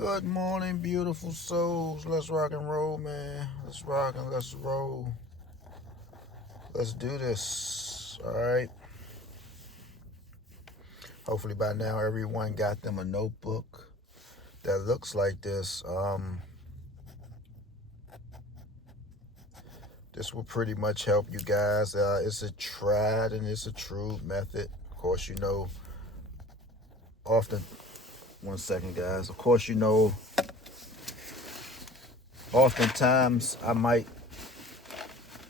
Good morning, beautiful souls. Let's rock and roll, man. Let's rock and let's roll. Let's do this. All right. Hopefully by now everyone got them a notebook that looks like this. This will pretty much help you guys. It's a tried and it's a true method. Of course, often. One second, guys. Of course, oftentimes I might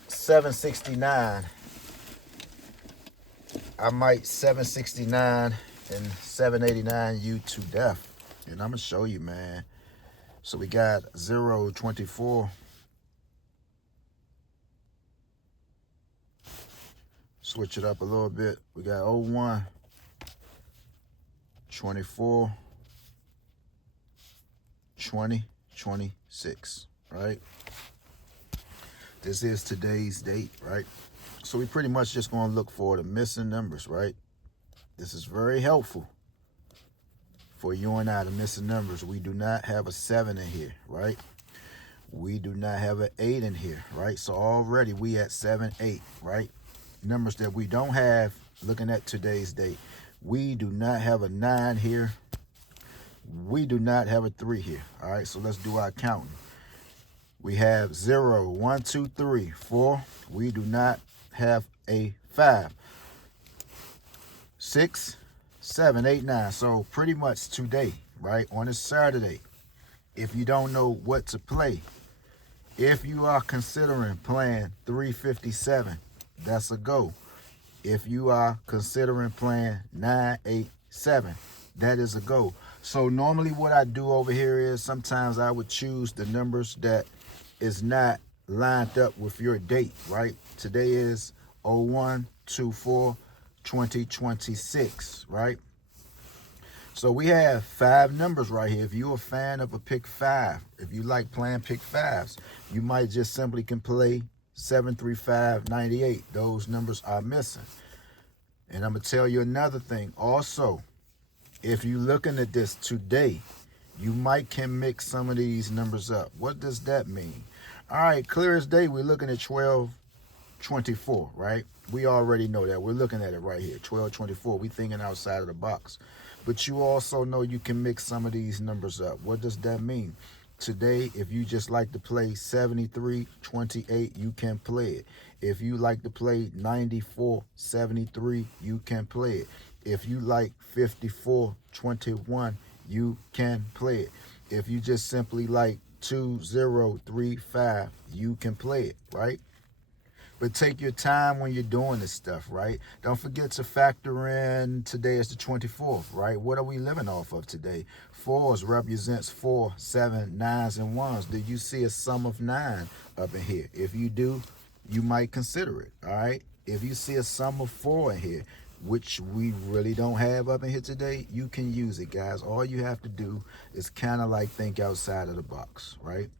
769. I might 769 and 789 you to death. And I'm going to show you, man. So we got 024. Switch it up a little bit. We got 01, 24, 20, 26, right? This is today's date, right? So we pretty much just going to look for the missing numbers, right? This is very helpful for you and I, the missing numbers. We do not have a 7 in here, right? We do not have an 8 in here, right? So already we at 7, 8, right? Numbers that we don't have, looking at today's date. We do not have a 9 here. We do not have a 3 here, all right? So let's do our counting. We have 0, 1, 2, 3, 4. We do not have a 5. 6, 7, 8, 9. So pretty much today, right, on a Saturday, if you don't know what to play, if you are considering playing 357, that's a go. If you are considering playing 987, that is a go. So normally what I do over here is sometimes I would choose the numbers that is not lined up with your date, right? Today is 01/24/2026, right? So we have 5 numbers right here. If you're a fan of a pick 5, if you like playing pick 5s, you might just simply can play 73598. Those numbers are missing. And I'm going to tell you another thing. Also, if you're looking at this today, you might can mix some of these numbers up. What does that mean? All right, clear as day, we're looking at 1224, right? We already know that. We're looking at it right here, 1224. We're thinking outside of the box. But you also know you can mix some of these numbers up. What does that mean? Today, if you just like to play 7328, you can play it. If you like to play 9473, you can play it. If you like 5421, you can play it. If you just simply like 2035, you can play it, right? But take your time when you're doing this stuff, right? Don't forget to factor in today is the 24th, right? What are we living off of today? 4s represents 4, 7, 9s, and 1s. Do you see a sum of 9 up in here? If you do, you might consider it, all right? If you see a sum of 4 in here, which we really don't have up in here today, you can use it, guys. All you have to do is kind of like think outside of the box, right?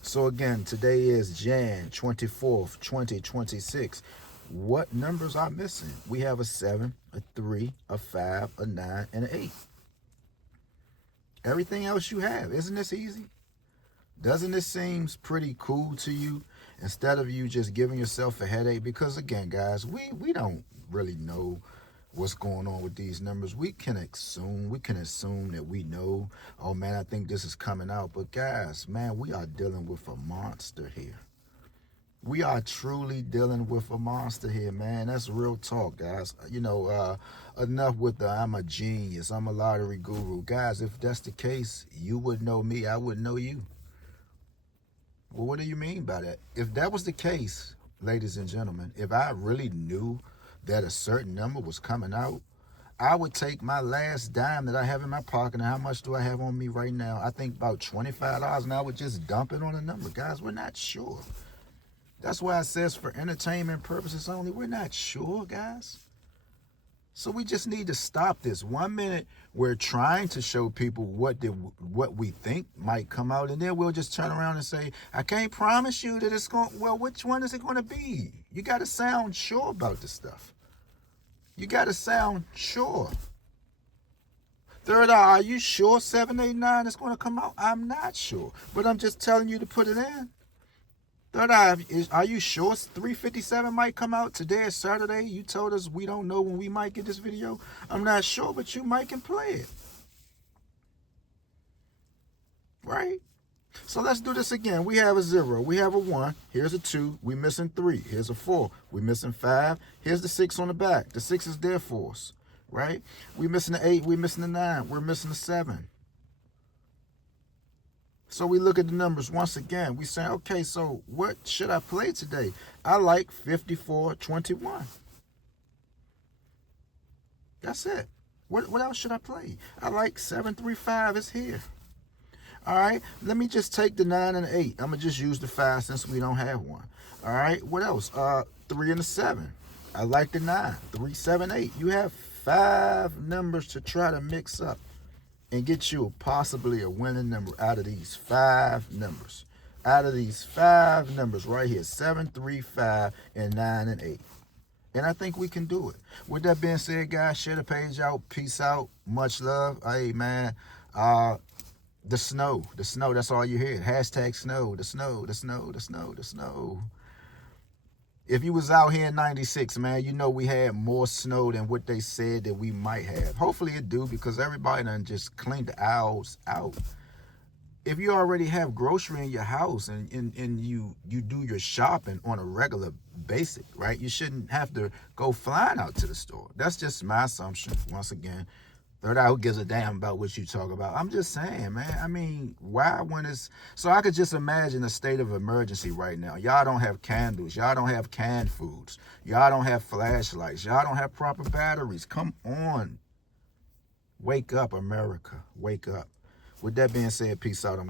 So again, today is Jan 24th, 2026. What numbers are missing? We have a 7, a 3, a 5, a 9, and an 8. Everything else you have. Isn't this easy? Doesn't this seem pretty cool to you? Instead of you just giving yourself a headache? Because again, guys, we don't really know what's going on with these numbers. We can assume that we know, oh man, I think this is coming out. But guys, man, we are dealing with a monster here. We are truly dealing with a monster here, man. That's real talk, guys. Enough with the I'm a genius, I'm a lottery guru. Guys, if that's the case, you would know me, I would know you. Well, what do you mean by that? If that was the case, ladies and gentlemen, if I really knew that a certain number was coming out, I would take my last dime that I have in my pocket. And how much do I have on me right now? I think about $25, and I would just dump it on a number. Guys, we're not sure. That's why it says for entertainment purposes only. We're not sure, guys. So we just need to stop this. 1 minute we're trying to show people what we think might come out, and then we'll just turn around and say, I can't promise you that it's going, well, which one is it going to be? You got to sound sure about this stuff. You got to sound sure. Third eye, are you sure 789 is going to come out? I'm not sure, but I'm just telling you to put it in. Third eye, are you sure 357 might come out today is Saturday? You told us we don't know when we might get this video. I'm not sure, but you might can play it. Right? So let's do this again. We have a 0. We have a 1. Here's a 2. We missing 3. Here's a 4. We missing 5. Here's the 6 on the back. The 6 is there for us. Right? We missing the 8. We missing the 9. We're missing the 7. So we look at the numbers once again. We say, okay, so what should I play today? I like 5421. That's it. What else should I play? I like 735. It's here. All right, let me just take the 9 and the 8. I'm going to just use the 5 since we don't have one. All right, what else? 3 and the 7. I like the 9. 3, 7, 8. You have 5 numbers to try to mix up and get you possibly a winning number out of these 5 numbers. Out of these 5 numbers right here, 7, 3, 5, and 9 and 8. And I think we can do it. With that being said, guys, share the page out. Peace out. Much love. Hey, man. The snow, that's all you hear. Hashtag snow, the snow, the snow, the snow, the snow. If you was out here in 96, man, you know we had more snow than what they said that we might have. Hopefully it do, because everybody done just cleaned the aisles out. If you already have grocery in your house and you do your shopping on a regular basis, right? You shouldn't have to go flying out to the store. That's just my assumption, once again. Third eye, who gives a damn about what you talk about? I'm just saying, man. I mean, why when it's... So I could just imagine a state of emergency right now. Y'all don't have candles. Y'all don't have canned foods. Y'all don't have flashlights. Y'all don't have proper batteries. Come on. Wake up, America. Wake up. With that being said, peace out. I'm